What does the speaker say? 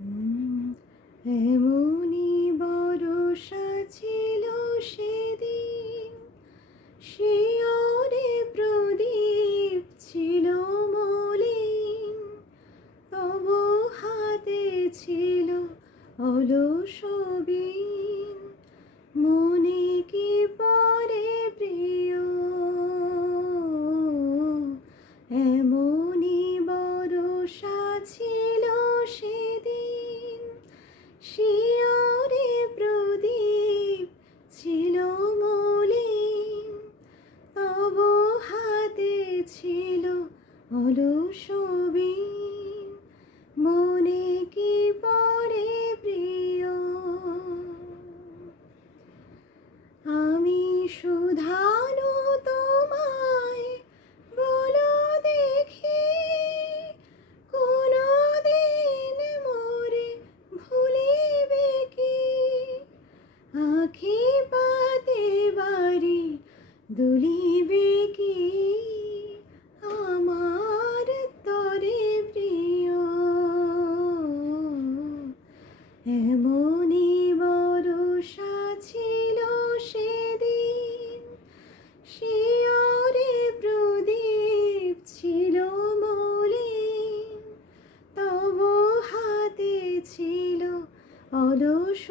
উম, এমনই বরষা ছিল সেদিন, শিয়রে প্রদীপ ছিল মলিন, তবু হাতে ছিল অলস বীণ, মনে কি পরে প্রিয়, এমনই বরষা ছিল সেদিন, শিয়রে প্রদীপ ছিল মলিন, তবু হাতে ছিল অলস বীণ, মনে কি পরে প্রিয়। আমি শুধানো তোমায় বলো দেখি, কোনো দিন মোরে ভুলিবে কি? আঁখি পাতে বাড়ি দুলিবে কি আমার তরে প্রিয়? এমনই বরষা ছিল সেদিন, শিয়রে প্রদীপ ছিল মলিন, তবু হাতে ছিল অলস